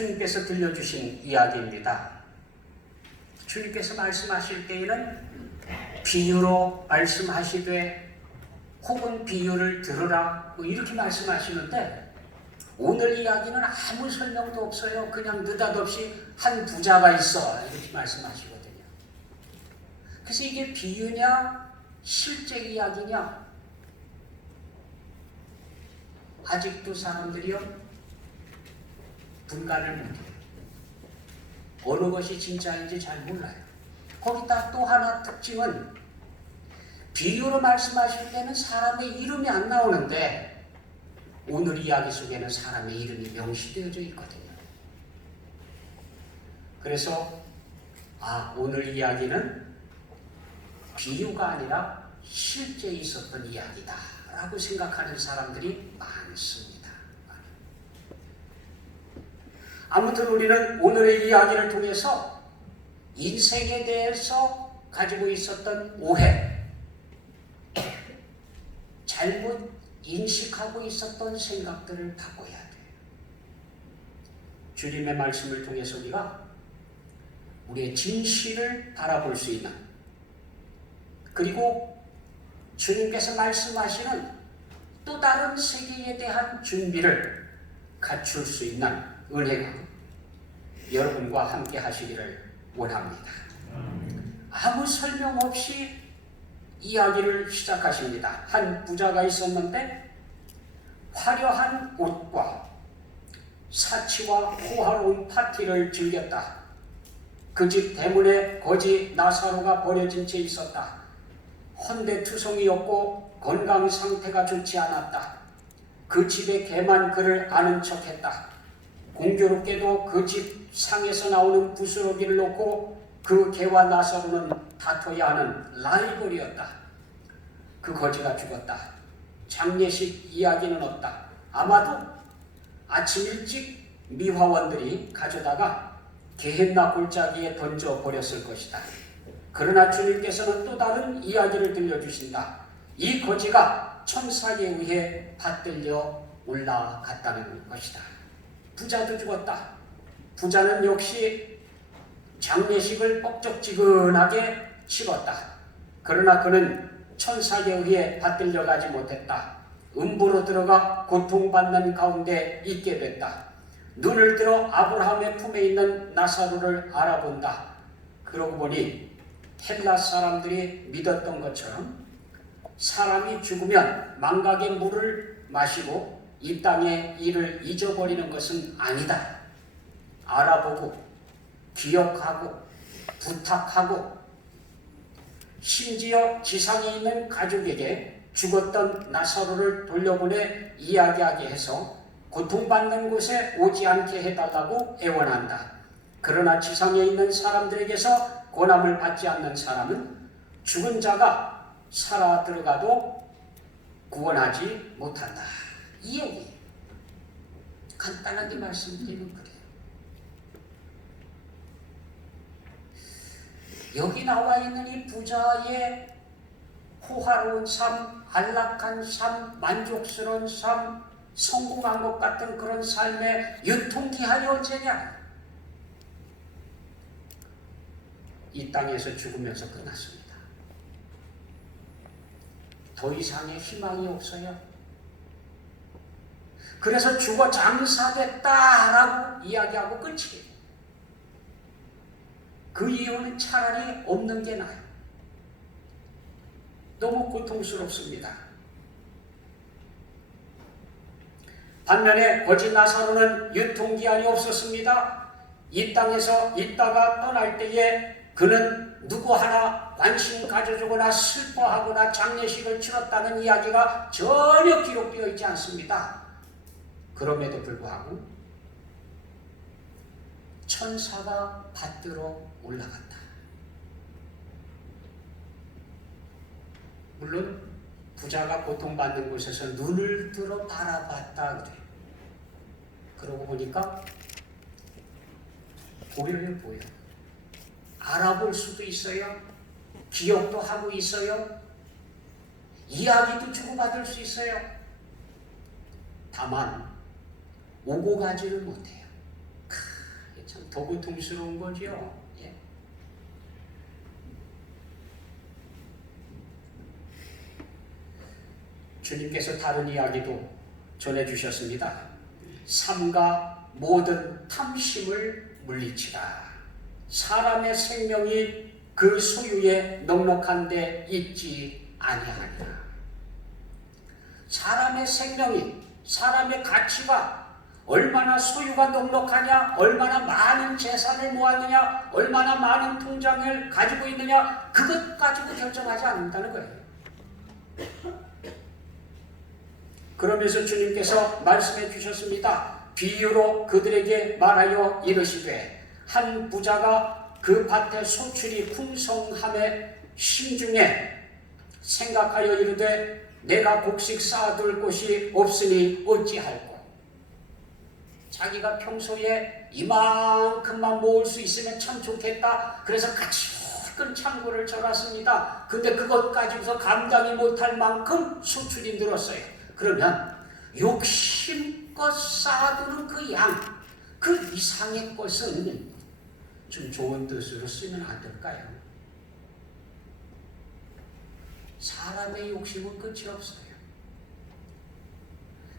주님께서 들려주신 이야기입니다. 주님께서 말씀하실 때에는 비유로 말씀하시되 혹은 비유를 들으라 이렇게 말씀하시는데 오늘 이야기는 아무 설명도 없어요. 그냥 느닷없이 한 부자가 있어 이렇게 말씀하시거든요. 그래서 이게 비유냐 실제 이야기냐 아직도 사람들이요 분간을 못해요. 어느 것이 진짜인지 잘 몰라요. 거기다 또 하나 특징은 비유로 말씀하실 때는 사람의 이름이 안 나오는데 오늘 이야기 속에는 사람의 이름이 명시되어져 있거든요. 그래서 오늘 이야기는 비유가 아니라 실제 있었던 이야기다 라고 생각하는 사람들이 많습니다. 아무튼 우리는 오늘의 이야기를 통해서 인생에 대해서 가지고 있었던 오해, 잘못 인식하고 있었던 생각들을 바꿔야 돼요. 주님의 말씀을 통해서 우리가 우리의 진실을 바라볼 수 있는, 그리고 주님께서 말씀하시는 또 다른 세계에 대한 준비를 갖출 수 있는 은혜가 여러분과 함께 하시기를 원합니다. 아무 설명 없이 이야기를 시작하십니다. 한 부자가 있었는데 화려한 옷과 사치와 호화로운 파티를 즐겼다. 그 집 대문에 거지 나사로가 버려진 채 있었다. 헌데투성이였고 건강 상태가 좋지 않았다. 그 집의 개만 그를 아는 척했다. 공교롭게도 그 집 상에서 나오는 부스러기를 놓고 그 개와 나사로는 다퉈야 하는 라이벌이었다. 그 거지가 죽었다. 장례식 이야기는 없다. 아마도 아침 일찍 미화원들이 가져다가 게헨나 골짜기에 던져버렸을 것이다. 그러나 주님께서는 또 다른 이야기를 들려주신다. 이 거지가 천사에 의해 받들려 올라갔다는 것이다. 부자도 죽었다. 부자는 역시 장례식을 뻑적지근하게 치렀다. 그러나 그는 천사에 의해 받들려 가지 못했다. 음부로 들어가 고통받는 가운데 있게 됐다. 눈을 들어 아브라함의 품에 있는 나사로를 알아본다. 그러고 보니 헬라 사람들이 믿었던 것처럼 사람이 죽으면 망각의 물을 마시고 이 땅의 일을 잊어버리는 것은 아니다. 알아보고 기억하고 부탁하고 심지어 지상에 있는 가족에게 죽었던 나사로를 돌려보내 이야기하게 해서 고통받는 곳에 오지 않게 해달라고 애원한다. 그러나 지상에 있는 사람들에게서 고난을 받지 않는 사람은 죽은 자가 살아 들어가도 구원하지 못한다. 이 얘기 간단하게 말씀드리면 그래요. 여기 나와 있는 이 부자의 호화로운 삶, 안락한 삶, 만족스러운 삶, 성공한 것 같은 그런 삶의 유통기한이 언제냐? 이 땅에서 죽으면서 끝났습니다. 더 이상의 희망이 없어요. 그래서 죽어 장사됐다라고 이야기하고 끝이에요. 그 이유는 차라리 없는 게 나아요. 너무 고통스럽습니다. 반면에 거지 나사로는 유통기한이 없었습니다. 이 땅에서 있다가 떠날 때에 그는 누구 하나 관심 가져주거나 슬퍼하거나 장례식을 치렀다는 이야기가 전혀 기록되어 있지 않습니다. 그럼에도 불구하고 천사가 받들어 올라갔다. 물론 부자가 고통받는 곳에서 눈을 들어 바라봤다 그래요. 그러고 보니까 보여요. 알아볼 수도 있어요. 기억도 하고 있어요. 이야기도 주고받을 수 있어요. 다만 오고 가지를 못해요. 더 고통스러운 거지요. 예. 주님께서 다른 이야기도 전해주셨습니다. 삼가 모든 탐심을 물리치라. 사람의 생명이 그 소유에 넉넉한 데 있지 아니하니라. 사람의 생명이, 사람의 가치가 얼마나 소유가 넉넉하냐, 얼마나 많은 재산을 모았느냐, 얼마나 많은 통장을 가지고 있느냐, 그것 가지고 결정하지 않는다는 거예요. 그러면서 주님께서 말씀해 주셨습니다. 비유로 그들에게 말하여 이르시되 한 부자가 그 밭에 소출이 풍성함에 심중에 생각하여 이르되 내가 곡식 쌓아둘 곳이 없으니 어찌할꼬. 자기가 평소에 이만큼만 모을 수 있으면 참 좋겠다. 그래서 가축은 창고를 쳐놨습니다. 근데 그것 가지고서 감당이 못할 만큼 소출이 늘었어요. 그러면 욕심껏 쌓아두는 그 양, 그 이상의 것은 좀 좋은 뜻으로 쓰면 안 될까요? 사람의 욕심은 끝이 없어요.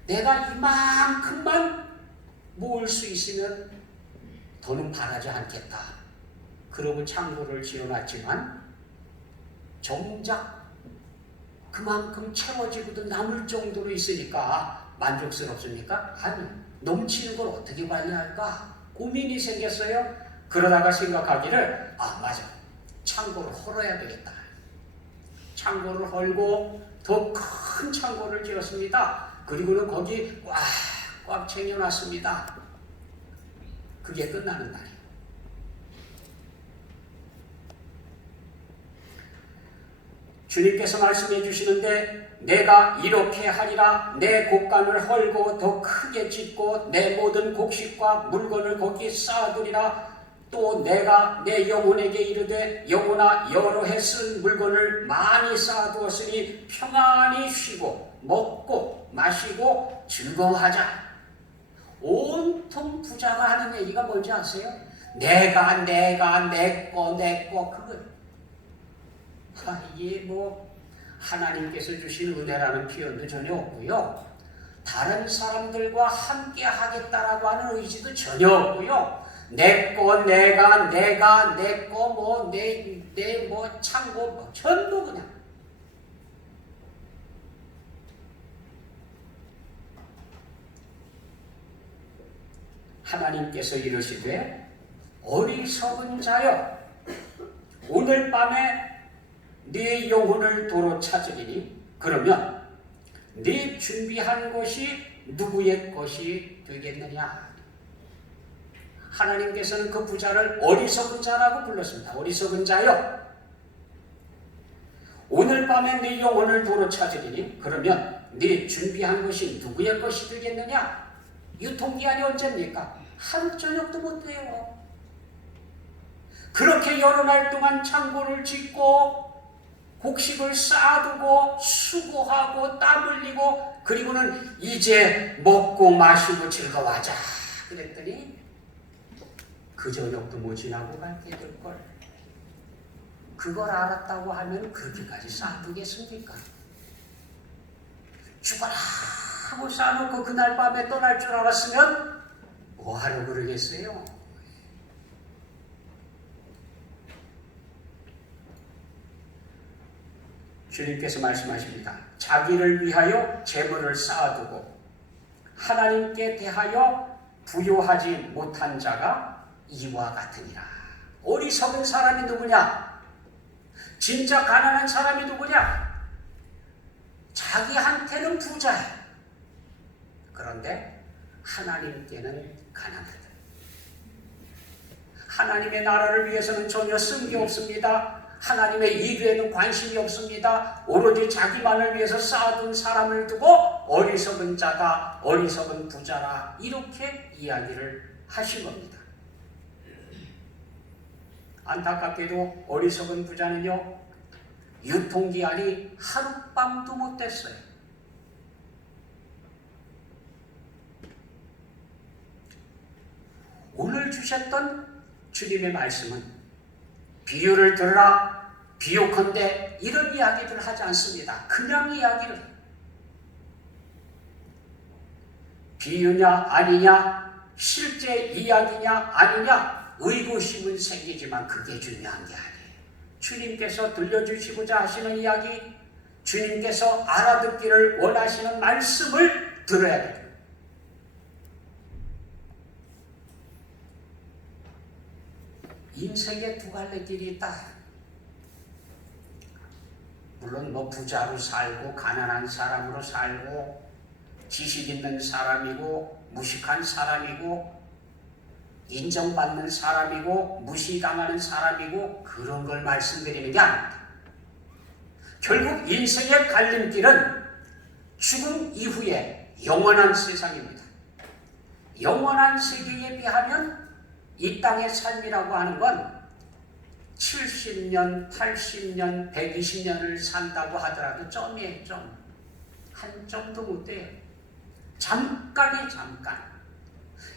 내가 이만큼만 모을 수 있으면 더는 바라지 않겠다. 그러고 창고를 지어놨지만 정작 그만큼 채워지고도 남을 정도로 있으니까 만족스럽습니까? 아니, 넘치는 걸 어떻게 관리할까? 고민이 생겼어요. 그러다가 생각하기를 맞아, 창고를 헐어야 되겠다. 창고를 헐고 더 큰 창고를 지었습니다. 그리고는 거기 꽉 챙겨놨습니다. 그게 끝나는 날이에요. 주님께서 말씀해 주시는데 내가 이렇게 하리라. 내 곡간을 헐고 더 크게 짓고 내 모든 곡식과 물건을 거기 쌓아두리라. 또 내가 내 영혼에게 이르되 영혼아 여러 해 쓴 물건을 많이 쌓아두었으니 평안히 쉬고 먹고 마시고 즐거워하자. 온통 부자가 하는 얘기가 뭔지 아세요? 내가 내꺼 그거. 이게 하나님께서 주신 은혜라는 표현도 전혀 없고요. 다른 사람들과 함께 하겠다라고 하는 의지도 전혀 없고요. 내꺼 내꺼 내 창고 전부 그냥 하나님께서 이르시되 어리석은 자여 오늘 밤에 네 영혼을 도로 찾으리니 그러면 네 준비한 것이 누구의 것이 되겠느냐. 하나님께서는 그 부자를 어리석은 자라고 불렀습니다. 어리석은 자여 오늘 밤에 네 영혼을 도로 찾으리니 그러면 네 준비한 것이 누구의 것이 되겠느냐. 유통기한이 언제입니까? 한 저녁도 못 돼요. 그렇게 여러 날 동안 창고를 짓고 곡식을 쌓아두고 수고하고 땀 흘리고 그리고는 이제 먹고 마시고 즐거워하자 그랬더니 그 저녁도 못 지나고 갈게 될걸. 그걸 알았다고 하면 그렇게까지 쌓아두겠습니까? 죽어라 하고 쌓아놓고 그날 밤에 떠날 줄 알았으면 뭐하러 그러겠어요? 주님께서 말씀하십니다. 자기를 위하여 재물을 쌓아두고 하나님께 대하여 부요하지 못한 자가 이와 같으니라. 어리석은 사람이 누구냐? 진짜 가난한 사람이 누구냐? 자기한테는 부자야. 그런데 하나님께는 가난하다. 하나님의 나라를 위해서는 전혀 쓴 게 없습니다. 하나님의 일에는 관심이 없습니다. 오로지 자기만을 위해서 쌓아둔 사람을 두고 어리석은 자다, 어리석은 부자라 이렇게 이야기를 하신 겁니다. 안타깝게도 어리석은 부자는요, 유통기한이 하룻밤도 못 됐어요. 오늘 주셨던 주님의 말씀은 비유를 들으라 비유컨대 이런 이야기를 하지 않습니다. 그냥 이야기를 해요. 비유냐 아니냐, 실제 이야기냐 아니냐 의구심은 생기지만 그게 중요한 게 아니에요. 주님께서 들려주시고자 하시는 이야기, 주님께서 알아듣기를 원하시는 말씀을 들어야 돼요. 인생에 두 갈래 길이 있다. 물론 뭐 부자로 살고 가난한 사람으로 살고 지식 있는 사람이고 무식한 사람이고 인정받는 사람이고 무시당하는 사람이고 그런 걸 말씀드리는 게 아닙니다. 결국 인생의 갈림길은 죽음 이후에 영원한 세상입니다. 영원한 세계에 비하면 이 땅의 삶이라고 하는 건 70년, 80년, 120년을 산다고 하더라도 점이에요, 점. 한 점도 못 돼요. 잠깐이 잠깐.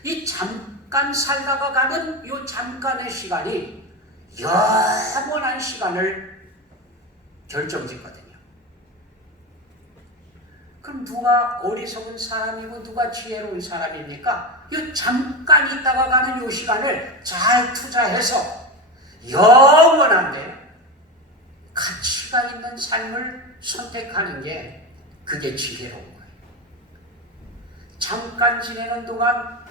이 잠깐 살다가 가는 이 잠깐의 시간이 영원한 시간을 결정짓거든요. 그럼 누가 어리석은 사람이고 누가 지혜로운 사람입니까? 이 잠깐 있다가 가는 이 시간을 잘 투자해서 영원한데 가치가 있는 삶을 선택하는 게 그게 지혜로운 거예요. 잠깐 지내는 동안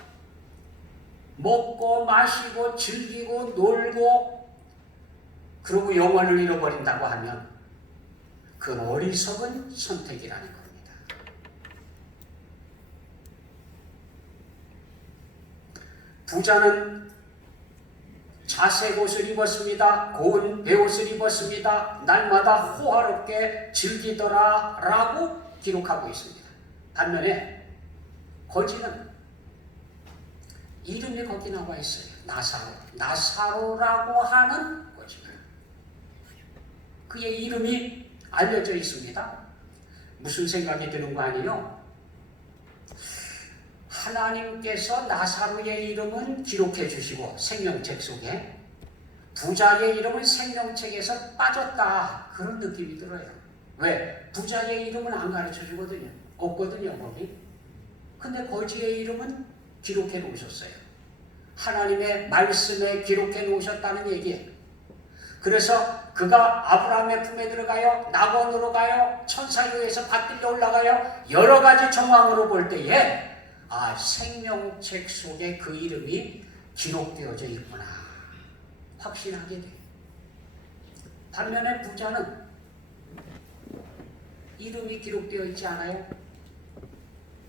먹고 마시고 즐기고 놀고 그러고 영혼을 잃어버린다고 하면 그건 어리석은 선택이라는 겁니다. 부자는 자색 옷을 입었습니다. 고운 베옷을 입었습니다. 날마다 호화롭게 즐기더라 라고 기록하고 있습니다. 반면에 거지는 이름이 거기 나와 있어요. 나사로. 나사로라고 하는 거지는 그의 이름이 알려져 있습니다. 무슨 생각이 드는 거 아니에요? 하나님께서 나사로의 이름은 기록해 주시고 생명책 속에 부자의 이름은 생명책에서 빠졌다 그런 느낌이 들어요. 왜? 부자의 이름은 안 가르쳐 주거든요. 없거든요 거기. 근데 거지의 이름은 기록해 놓으셨어요. 하나님의 말씀에 기록해 놓으셨다는 얘기예요. 그래서 그가 아브라함의 품에 들어가요, 낙원으로 가요, 천사교에서 받들려 올라가요, 여러 가지 정황으로 볼 때에 생명책 속에 그 이름이 기록되어져 있구나 확신하게 돼요. 반면에 부자는 이름이 기록되어 있지 않아요?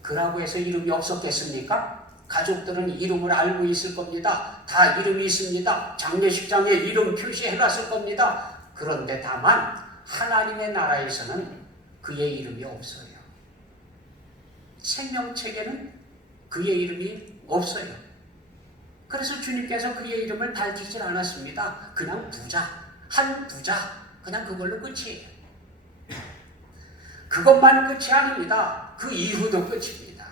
그라고 해서 이름이 없었겠습니까? 가족들은 이름을 알고 있을 겁니다. 다 이름이 있습니다. 장례식장에 이름 표시해놨을 겁니다. 그런데 다만 하나님의 나라에서는 그의 이름이 없어요. 생명책에는 그의 이름이 없어요. 그래서 주님께서 그의 이름을 밝히질 않았습니다. 그냥 부자, 한 부자, 그냥 그걸로 끝이에요. 그것만 끝이 아닙니다. 그 이후도 끝입니다.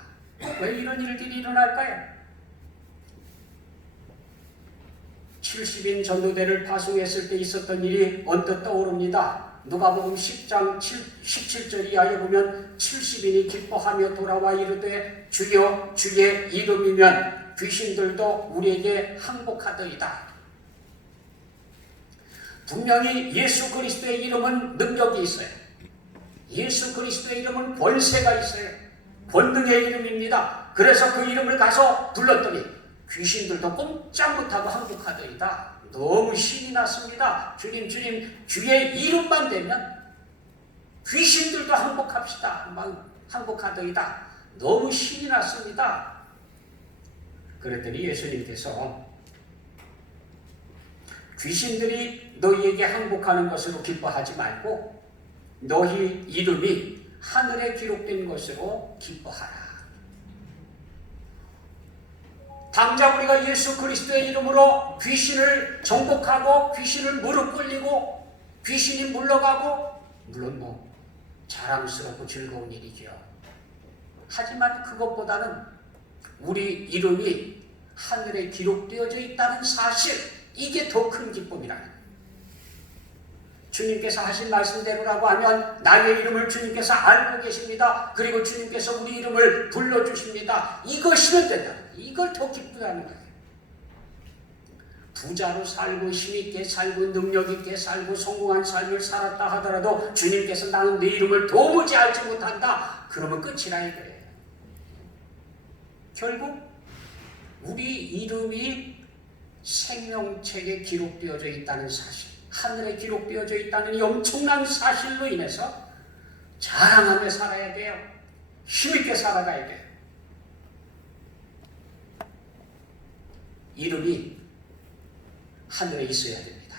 왜 이런 일들이 일어날까요? 70인 전도대를 파송했을 때 있었던 일이 언뜻 떠오릅니다. 누가복음 10장 17절 이하에 보면 70인이 기뻐하며 돌아와 이르되 주여 주의 이름이면 귀신들도 우리에게 항복하더이다. 분명히 예수 그리스도의 이름은 능력이 있어요. 예수 그리스도의 이름은 권세가 있어요. 권능의 이름입니다. 그래서 그 이름을 가서 불렀더니 귀신들도 꼼짝 못하고 항복하더이다. 너무 신이 났습니다. 주님 주의 이름만 되면 귀신들도 항복합시다. 항복하더이다. 너무 신이 났습니다. 그랬더니 예수님께서 귀신들이 너희에게 항복하는 것으로 기뻐하지 말고 너희 이름이 하늘에 기록된 것으로 기뻐하라. 당장 우리가 예수 그리스도의 이름으로 귀신을 정복하고 귀신을 무릎 꿇리고 귀신이 물러가고 물론 자랑스럽고 즐거운 일이죠. 하지만 그것보다는 우리 이름이 하늘에 기록되어져 있다는 사실, 이게 더 큰 기쁨이라는 거예요. 주님께서 하신 말씀대로라고 하면 나의 이름을 주님께서 알고 계십니다. 그리고 주님께서 우리 이름을 불러주십니다. 이것이면 된다. 이걸 더 기쁘다는 거예요. 부자로 살고 힘있게 살고 능력있게 살고 성공한 삶을 살았다 하더라도 주님께서 나는 네 이름을 도무지 알지 못한다. 그러면 끝이라 이거예요. 결국 우리 이름이 생명책에 기록되어져 있다는 사실, 하늘에 기록되어져 있다는 이 엄청난 사실로 인해서 자랑하며 살아야 돼요. 힘있게 살아가야 돼요. 이름이 하늘에 있어야 됩니다.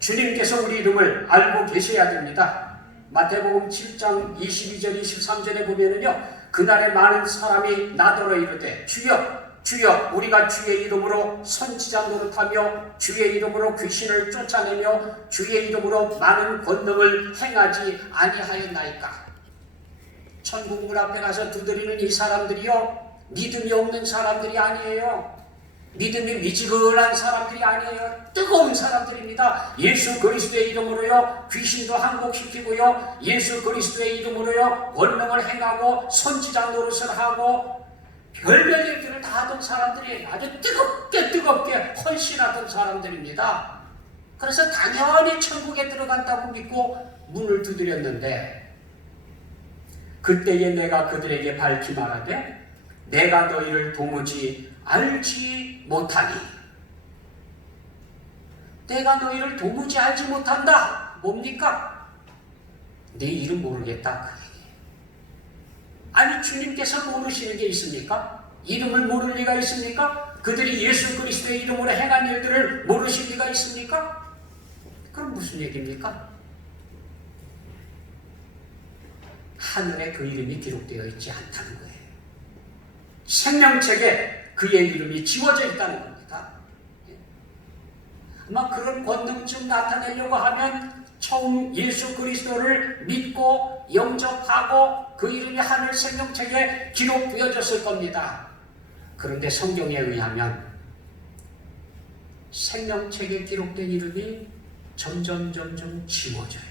주님께서 우리 이름을 알고 계셔야 됩니다. 마태복음 7장 22절 23절에 보면은요, 그날에 많은 사람이 나더러 이르되 주여 주여 우리가 주의 이름으로 선지자 노릇하며 주의 이름으로 귀신을 쫓아내며 주의 이름으로 많은 권능을 행하지 아니하였나이까. 천국 문 앞에 가서 두드리는 이 사람들이요, 믿음이 없는 사람들이 아니에요. 믿음이 미지근한 사람들이 아니에요. 뜨거운 사람들입니다. 예수 그리스도의 이름으로요 귀신도 항복시키고요, 예수 그리스도의 이름으로요 권능을 행하고 선지자 노릇을 하고 별별 일들을 다 하던 사람들이 아주 뜨겁게 헌신하던 사람들입니다. 그래서 당연히 천국에 들어간다고 믿고 문을 두드렸는데, 그때에 내가 그들에게 밝히 말하되 내가 너희를 도무지 알지 못하니. 내가 너희를 도무지 알지 못한다. 뭡니까? 네 이름 모르겠다, 그 얘기. 아니, 주님께서 모르시는 게 있습니까? 이름을 모를 리가 있습니까? 그들이 예수 그리스도의 이름으로 행한 일들을 모르실 리가 있습니까? 그럼 무슨 얘기입니까? 하늘에 그 이름이 기록되어 있지 않다는 거예요. 생명책에 그의 이름이 지워져 있다는 겁니다. 아마 그런 권능쯤 나타내려고 하면 처음 예수 그리스도를 믿고 영접하고 그 이름이 하늘 생명책에 기록되어졌을 겁니다. 그런데 성경에 의하면 생명책에 기록된 이름이 점점 지워져요.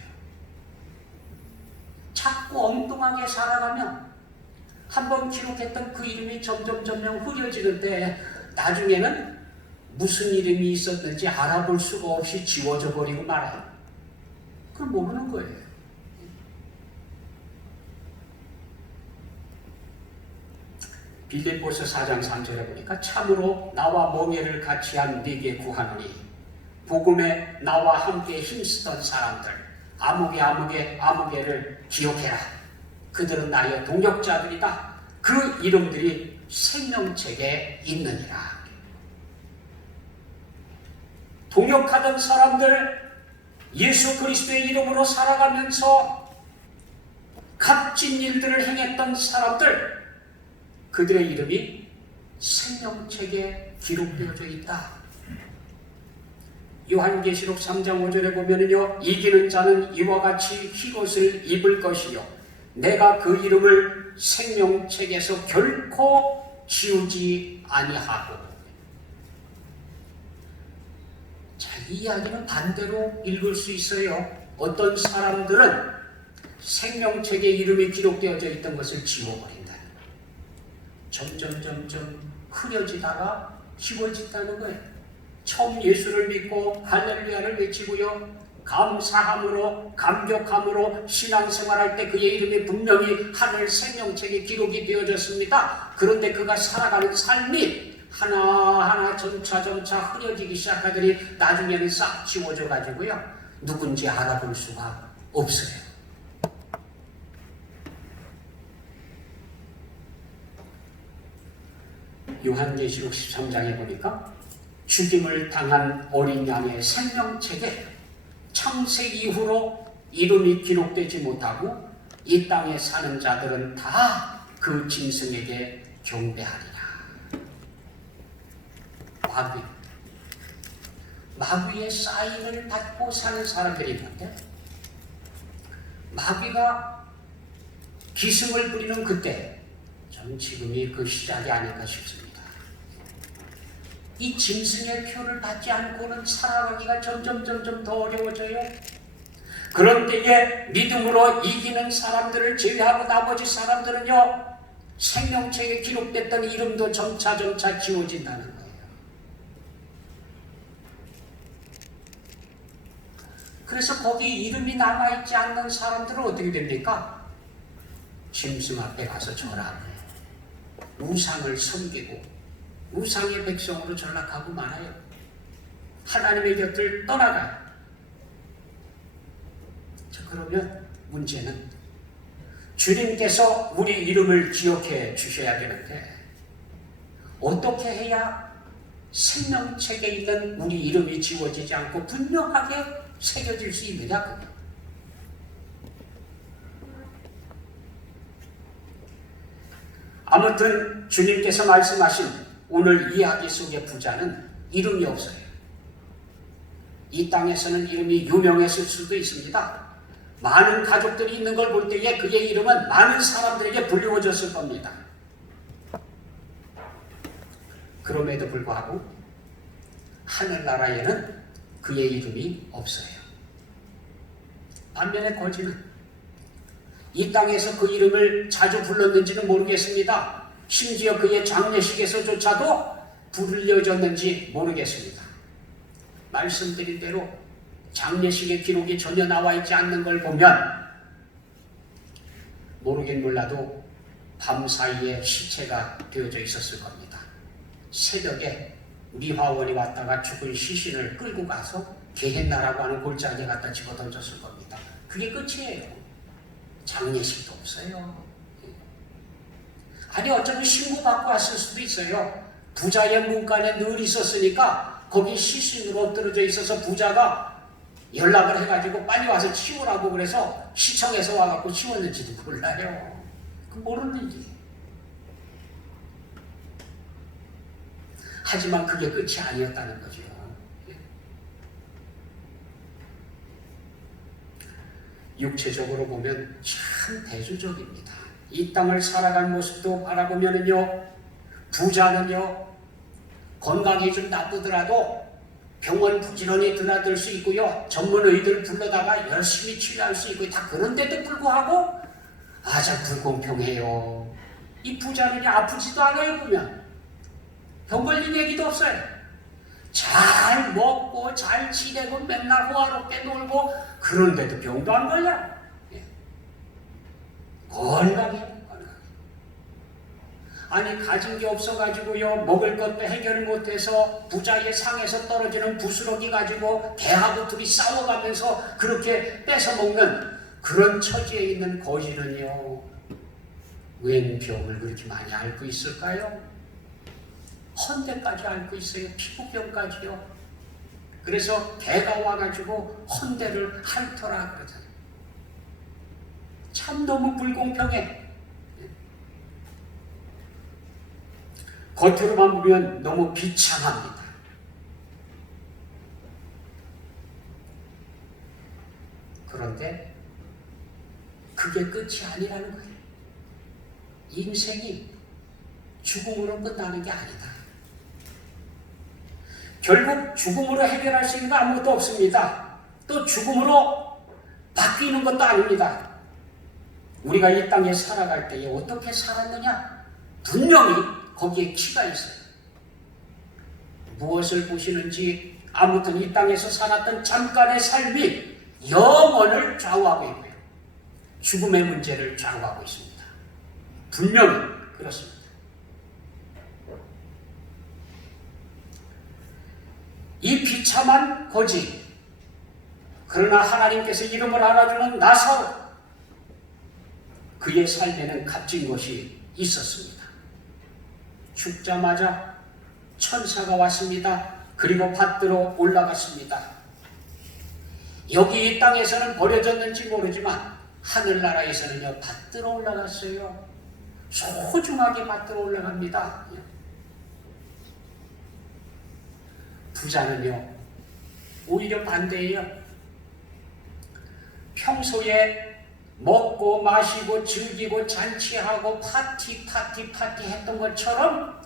자꾸 엉뚱하게 살아가면 한번 기록했던 그 이름이 점점 흐려지는데 나중에는 무슨 이름이 있었는지 알아볼 수가 없이 지워져 버리고 말아요. 그럼 모르는 거예요. 빌립보서 4장 3절에 보니까 참으로 나와 멍에를 같이 한 네게 구하노니 복음에 나와 함께 힘쓰던 사람들 아무개를 기억해라. 그들은 나의 동역자들이다. 그 이름들이 생명책에 있느니라. 동역하던 사람들, 예수 그리스도의 이름으로 살아가면서 값진 일들을 행했던 사람들, 그들의 이름이 생명책에 기록되어져 있다. 요한계시록 3장 5절에 보면은요, 이기는 자는 이와 같이 흰옷을 입을 것이요 내가 그 이름을 생명책에서 결코 지우지 아니하고. 자, 이 이야기는 반대로 읽을 수 있어요. 어떤 사람들은 생명책에 이름이 기록되어져 있던 것을 지워버린다. 점점 흐려지다가 지워진다는 거예요. 처음 예수를 믿고 할렐루야를 외치고요, 감사함으로 감격함으로 신앙생활할 때 그의 이름이 분명히 하늘 생명책에 기록이 되어졌습니다. 그런데 그가 살아가는 삶이 하나하나 점차 흐려지기 시작하더니 나중에는 싹 지워져 가지고요, 누군지 알아볼 수가 없어요. 요한계시록 13장에 보니까 죽임을 당한 어린 양의 생명책에 창세 이후로 이름이 기록되지 못하고 이 땅에 사는 자들은 다 그 짐승에게 경배하리라. 마귀의 사인을 받고 사는 사람들이 있는데, 마귀가 기승을 부리는 그때, 저는 지금이 그 시작이 아닐까 싶습니다. 이 짐승의 표를 받지 않고는 살아가기가 점점 더 어려워져요. 그런 때에 믿음으로 이기는 사람들을 제외하고 나머지 사람들은요, 생명책에 기록됐던 이름도 점차 지워진다는 거예요. 그래서 거기 이름이 남아있지 않는 사람들은 어떻게 됩니까? 짐승 앞에 가서 절하고 우상을 섬기고 우상의 백성으로 전락하고 말아요. 하나님의 곁을 떠나가요. 자, 그러면 문제는 주님께서 우리 이름을 기억해 주셔야 되는데 어떻게 해야 생명책에 있는 우리 이름이 지워지지 않고 분명하게 새겨질 수 있느냐? 아무튼 주님께서 말씀하신 오늘 이야기 속의 부자는 이름이 없어요. 이 땅에서는 이름이 유명했을 수도 있습니다. 많은 가족들이 있는 걸 볼 때에 그의 이름은 많은 사람들에게 불리워졌을 겁니다. 그럼에도 불구하고 하늘나라에는 그의 이름이 없어요. 반면에 거지는 이 땅에서 그 이름을 자주 불렀는지는 모르겠습니다. 심지어 그의 장례식에서조차도 부르려졌는지 모르겠습니다. 말씀드린 대로 장례식의 기록이 전혀 나와 있지 않는 걸 보면 모르긴 몰라도 밤사이에 시체가 되어져 있었을 겁니다. 새벽에 미화원이 왔다가 죽은 시신을 끌고 가서 게헨나라고 하는 골짜기에 갖다 집어던졌을 겁니다. 그게 끝이에요. 장례식도 없어요. 아니 어쩌면 신고받고 왔을 수도 있어요. 부자의 문간에 늘 있었으니까 거기 시신으로 엎드려져 있어서 부자가 연락을 해가지고 빨리 와서 치우라고 그래서 시청에서 와갖고 치웠는지도 몰라요. 그 모르는 일이에요. 하지만 그게 끝이 아니었다는 거죠. 육체적으로 보면 참 대조적입니다. 이 땅을 살아갈 모습도 바라보면은요, 부자는요, 건강이 좀 나쁘더라도 병원 부지런히 드나들 수 있고요, 전문의들 불러다가 열심히 치료할 수 있고, 다 그런데도 불구하고 참 불공평해요. 이 부자는 아프지도 않아요. 보면 병 걸린 얘기도 없어요. 잘 먹고 잘 지내고 맨날 호화롭게 놀고 그런데도 병도 안 걸려. 건강해. 아니 가진 게 없어가지고요, 먹을 것도 해결을 못해서 부자의 상에서 떨어지는 부스러기 가지고 개하고 둘이 싸워가면서 그렇게 뺏어먹는 그런 처지에 있는 거지는요, 웬 병을 그렇게 많이 앓고 있을까요? 헌대까지 앓고 있어요. 피부병까지요. 그래서 개가 와가지고 헌대를 핥더라 그러잖아요. 참 너무 불공평해. 겉으로만 보면 너무 비참합니다. 그런데 그게 끝이 아니라는 거예요. 인생이 죽음으로 끝나는 게 아니다. 결국 죽음으로 해결할 수 있는 거 아무것도 없습니다. 또 죽음으로 바뀌는 것도 아닙니다. 우리가 이 땅에 살아갈 때에 어떻게 살았느냐? 분명히 거기에 키가 있어요. 무엇을 보시는지 아무튼 이 땅에서 살았던 잠깐의 삶이 영원을 좌우하고 있고요, 죽음의 문제를 좌우하고 있습니다. 분명히 그렇습니다. 이 비참한 거지, 그러나 하나님께서 이름을 알아주는 나사로, 그의 삶에는 값진 것이 있었습니다. 죽자마자 천사가 왔습니다. 그리고 받들어 올라갔습니다. 여기 이 땅에서는 버려졌는지 모르지만 하늘나라에서는요, 받들어 올라갔어요. 소중하게 받들어 올라갑니다. 부자는요, 오히려 반대예요. 평소에 먹고 마시고 즐기고 잔치하고 파티 했던 것처럼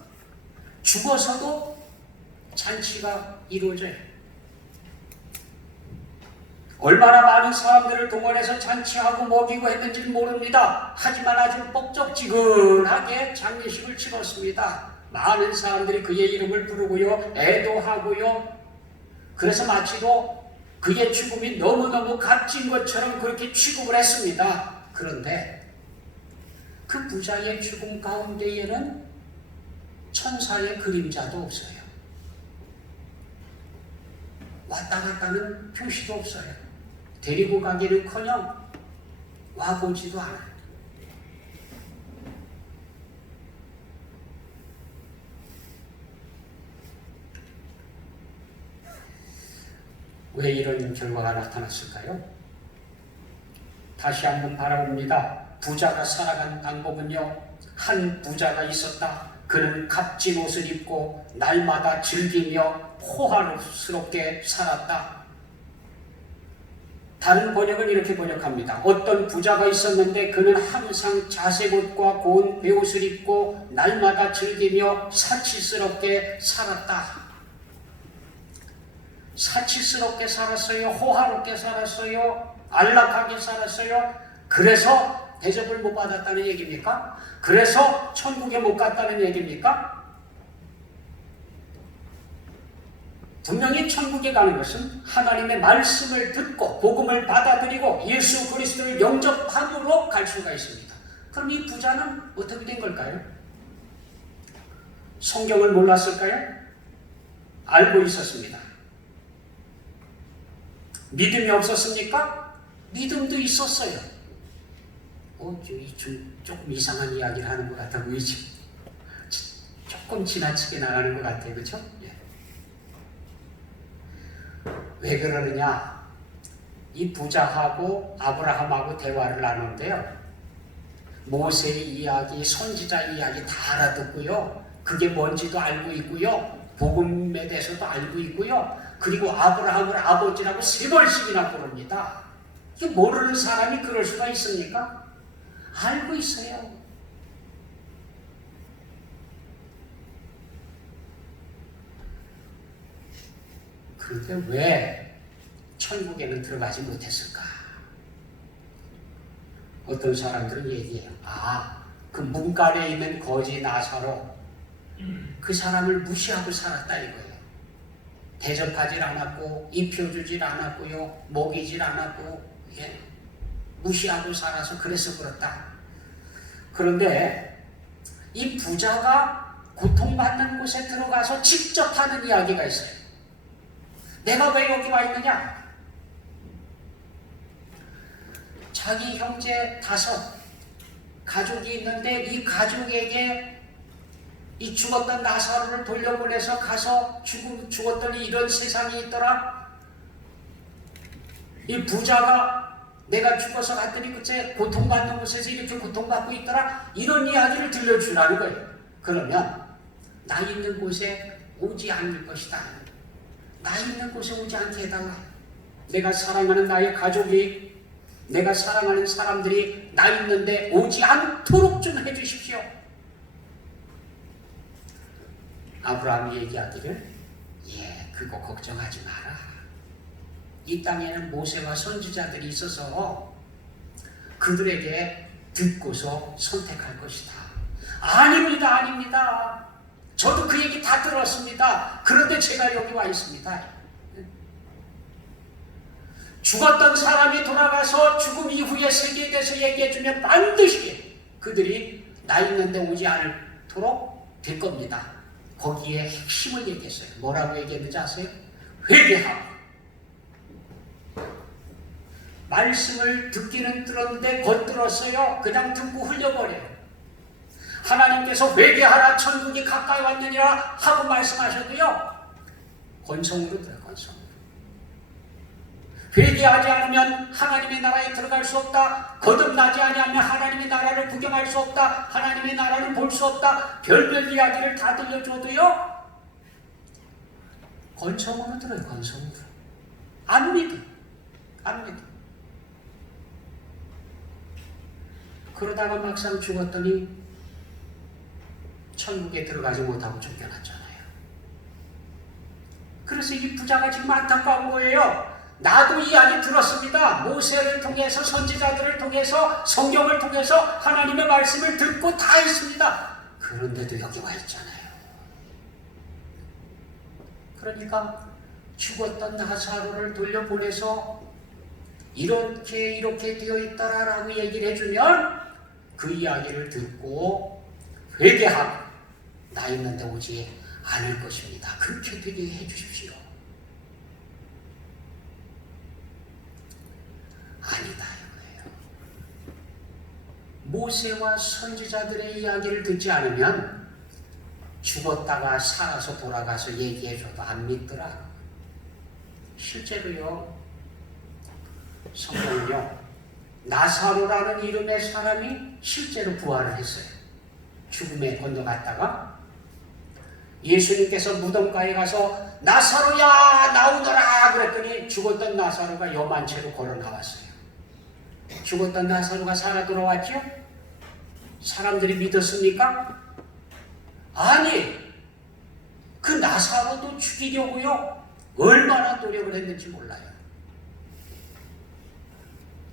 죽어서도 잔치가 이루어져요. 얼마나 많은 사람들을 동원해서 잔치하고 먹이고 했는지는 모릅니다. 하지만 아주 뻑적지근하게 장례식을 치렀습니다. 많은 사람들이 그의 이름을 부르고요, 애도하고요. 그래서 마치도 그의 죽음이 너무너무 값진 것처럼 그렇게 취급을 했습니다. 그런데 그 부자의 죽음 가운데에는 천사의 그림자도 없어요. 왔다 갔다는 표시도 없어요. 데리고 가기는커녕 와보지도 않아요. 왜 이런 결과가 나타났을까요? 다시 한번 바라봅니다. 부자가 살아간 방법은요, 한 부자가 있었다. 그는 값진 옷을 입고 날마다 즐기며 호화롭게 살았다. 다른 번역은 이렇게 번역합니다. 어떤 부자가 있었는데 그는 항상 자색 옷과 고운 베옷을 입고 날마다 즐기며 사치스럽게 살았다. 사치스럽게 살았어요. 호화롭게 살았어요. 안락하게 살았어요. 그래서 대접을 못 받았다는 얘기입니까? 그래서 천국에 못 갔다는 얘기입니까? 분명히 천국에 가는 것은 하나님의 말씀을 듣고 복음을 받아들이고 예수 그리스도를 영접함으로 갈 수가 있습니다. 그럼 이 부자는 어떻게 된 걸까요? 성경을 몰랐을까요? 알고 있었습니다. 믿음이 없었습니까? 믿음도 있었어요. 조금 이상한 이야기를 하는 것 같아 보이지? 조금 지나치게 나가는 것 같아요. 그렇죠? 예. 왜 그러느냐? 이 부자하고 아브라함하고 대화를 나누는데요. 모세의 이야기, 선지자 이야기 다 알아듣고요. 그게 뭔지도 알고 있고요. 복음에 대해서도 알고 있고요. 그리고 아브라함을 아버지라고 3번씩이나 부릅니다. 이게 모르는 사람이 그럴 수가 있습니까? 알고 있어요. 그런데 왜 천국에는 들어가지 못했을까? 어떤 사람들은 얘기해요. 그 문간에 있는 거지 나사로 그 사람을 무시하고 살았다 이거예요. 대접하질 않았고 입혀주질 않았고요. 먹이질 않았고 무시하고 살아서 그래서 그렇다. 그런데 이 부자가 고통받는 곳에 들어가서 직접 하는 이야기가 있어요. 내가 왜 여기 와 있느냐? 자기 형제 5 가족이 있는데 이 가족에게 이 죽었던 나사로를 돌려보내서 가서 죽었더니 이런 세상이 있더라. 이 부자가 내가 죽어서 갔더니 그때 고통받는 곳에서 이렇게 고통받고 있더라. 이런 이야기를 들려주라는 거예요. 그러면 나 있는 곳에 오지 않을 것이다. 나 있는 곳에 오지 않게 해달라. 내가 사랑하는 나의 가족이, 내가 사랑하는 사람들이 나 있는데 오지 않도록 좀 해주십시오. 아브라함이 얘기하기를 그거 걱정하지 마라. 이 땅에는 모세와 선지자들이 있어서 그들에게 듣고서 선택할 것이다. 아닙니다. 아닙니다. 저도 그 얘기 다 들었습니다. 그런데 제가 여기 와 있습니다. 죽었던 사람이 돌아가서 죽음 이후의 세계에 대해서 얘기해주면 반드시 그들이 나 있는데 오지 않도록 될 겁니다. 거기에 핵심을 얘기했어요. 뭐라고 얘기했는지 아세요? 회개하고. 말씀을 듣기는 들었는데 겉들었어요. 그냥 듣고 흘려버려요. 하나님께서 회개하라 천국이 가까이 왔느니라 하고 말씀하셔도요. 건성으로 들어요. 건성으로. 회개하지 않으면 하나님의 나라에 들어갈 수 없다. 거듭나지 아니하면 하나님의 나라를 구경할 수 없다. 하나님의 나라를 볼 수 없다. 별별 이야기를 다 들려줘도요. 건성으로 들어요. 건성으로. 안 믿어. 안 믿어. 그러다가 막상 죽었더니 천국에 들어가지 못하고 쫓겨났잖아요. 그래서 이 부자가 지금 안타까운 거예요. 나도 이야기 들었습니다. 모세를 통해서, 선지자들을 통해서, 성경을 통해서 하나님의 말씀을 듣고 다 했습니다. 그런데도 여기 와 있잖아요. 그러니까 죽었던 나사로를 돌려보내서 이렇게 되어 있다라고 얘기를 해주면 그 이야기를 듣고 회개하고 나 있는데 오지 않을 것입니다. 그렇게 되게 해주십시오. 아니다 이거예요. 모세와 선지자들의 이야기를 듣지 않으면 죽었다가 살아서 돌아가서 얘기해줘도 안 믿더라. 실제로요, 성경은요, 나사로라는 이름의 사람이 실제로 부활을 했어요. 죽음에 건너갔다가 예수님께서 무덤가에 가서 나사로야 나오너라 그랬더니 죽었던 나사로가 염한 채로 걸어 나왔어요. 죽었던 나사로가 살아 돌아왔죠? 사람들이 믿었습니까? 아니, 그 나사로도 죽이려고요 얼마나 노력을 했는지 몰라요.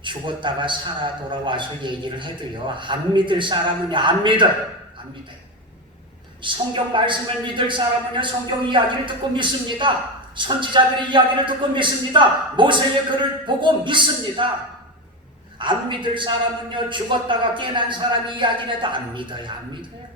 죽었다가 살아 돌아와서 얘기를 해도요 안 믿을 사람은요 안 믿어요. 성경 말씀을 믿을 사람은요 성경 이야기를 듣고 믿습니다. 선지자들의 이야기를 듣고 믿습니다. 모세의 글을 보고 믿습니다. 안 믿을 사람은요 죽었다가 깨난 사람이 이야기를 해도 안 믿어요.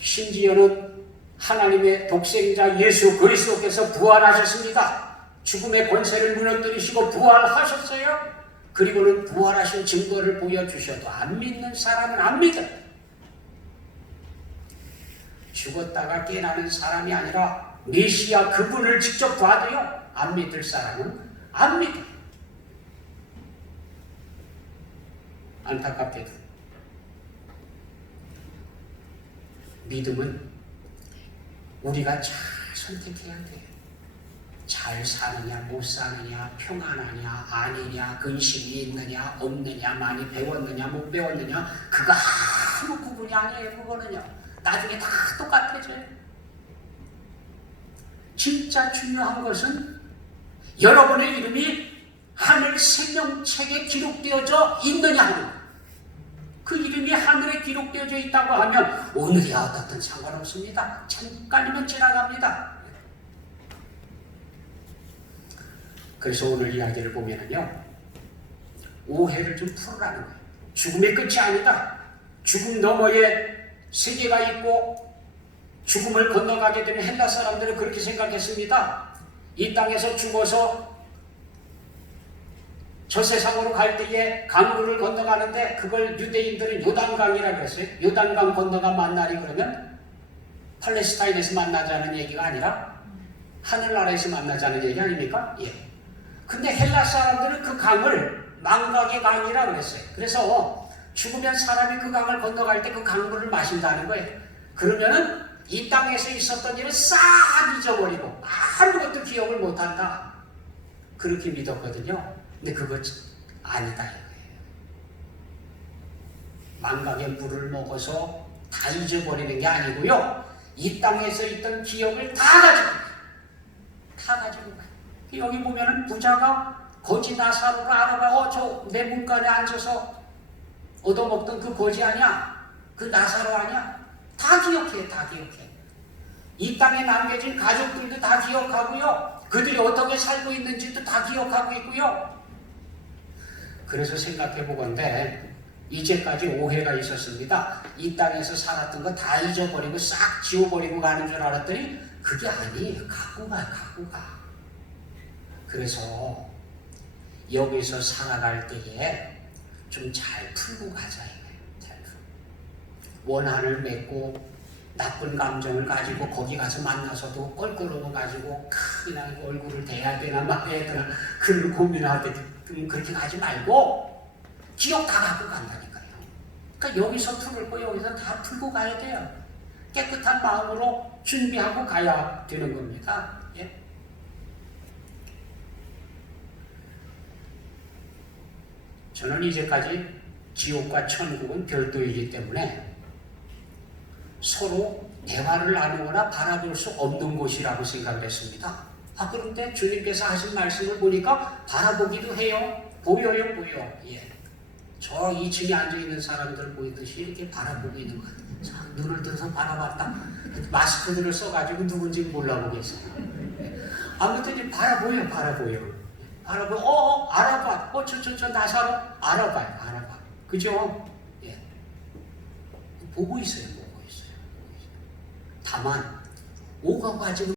심지어는 하나님의 독생자 예수 그리스도께서 부활하셨습니다. 죽음의 권세를 무너뜨리시고 부활하셨어요. 그리고는 부활하신 증거를 보여주셔도 안 믿는 사람은 안 믿어요. 죽었다가 깨나는 사람이 아니라 메시아 그분을 직접 봐도요 안 믿을 사람은 안 믿어요. 안타깝게도 믿음은 우리가 잘 선택해야 돼요. 잘 사느냐 못 사느냐 평안하냐 아니냐 근심이 있느냐 없느냐 많이 배웠느냐 못 배웠느냐 그거 아무 구분이 아니에요. 그거는요 나중에 다 똑같아져요. 진짜 중요한 것은 여러분의 이름이 하늘 생명책에 기록되어져 있느냐 하는 거예요. 그 이름이 하늘에 기록되어져 있다고 하면 오늘이야 어떻든 상관없습니다. 잠깐이면 지나갑니다. 그래서 오늘 이야기를 보면은요 오해를 좀 풀으라는 거예요. 죽음의 끝이 아니다. 죽음 너머에 세계가 있고 죽음을 건너가게 되면 헬라 사람들은 그렇게 생각했습니다. 이 땅에서 죽어서 저 세상으로 갈 때에 강물을 건너가는데 그걸 유대인들은 요단강이라고 했어요. 요단강 건너가 만나리 그러면 팔레스타인에서 만나자는 얘기가 아니라 하늘나라에서 만나자는 얘기 아닙니까? 예. 근데 헬라 사람들은 그 강을 망각의 강이라고 그랬어요. 그래서 죽으면 사람이 그 강을 건너갈 때 그 강물을 마신다는 거예요. 그러면은 이 땅에서 있었던 일을 싹 잊어버리고 아무것도 기억을 못한다. 그렇게 믿었거든요. 근데 그거 아니다 이거예요. 망각의 물을 먹어서 다 잊어버리는 게 아니고요. 이 땅에서 있던 기억을 다 가지고 가요. 여기 보면은 부자가 거지 나사로를 알아봐. 저 내 문간에 앉아서 얻어먹던 그 거지 아니야? 그 나사로 아니야? 다 기억해. 이 땅에 남겨진 가족들도 다 기억하고요. 그들이 어떻게 살고 있는지도 다 기억하고 있고요. 그래서 생각해 보건대 이제까지 오해가 있었습니다. 이 땅에서 살았던 거 다 잊어버리고 싹 지워버리고 가는 줄 알았더니 그게 아니에요. 갖고 가. 그래서 여기서 살아갈 때에 좀 잘 풀고 가자 이거예요. 원한을 맺고 나쁜 감정을 가지고 거기 가서 만나서도 껄끄러워 가지고 그냥 얼굴을 대야 되나 말아야 되나 그런 고민하게 그렇게 가지 말고 기억 다 갖고 간다니까요. 그러니까 여기서 풀을 거 여기서 다 풀고 가야 돼요. 깨끗한 마음으로 준비하고 가야 되는 겁니다. 예? 저는 이제까지 지옥과 천국은 별도이기 때문에 서로 대화를 나누거나 바라볼 수 없는 곳이라고 생각을 했습니다. 그런데 주님께서 하신 말씀을 보니까 바라보기도 해요. 보여요, 보여. 예. 저 2층에 앉아있는 사람들 보이듯이 이렇게 바라보고 있는 것 같아요. 자, 눈을 들어서 바라봤다. 마스크들을 써가지고 누군지 몰라보겠어요. 아무튼 이제 바라보여, 바라보여. 바라보여. 알아봐. 저 나사로 알아봐요, 알아봐. 그죠? 예. 보고 있어요, 보고 있어요. 다만, 오가고 아직은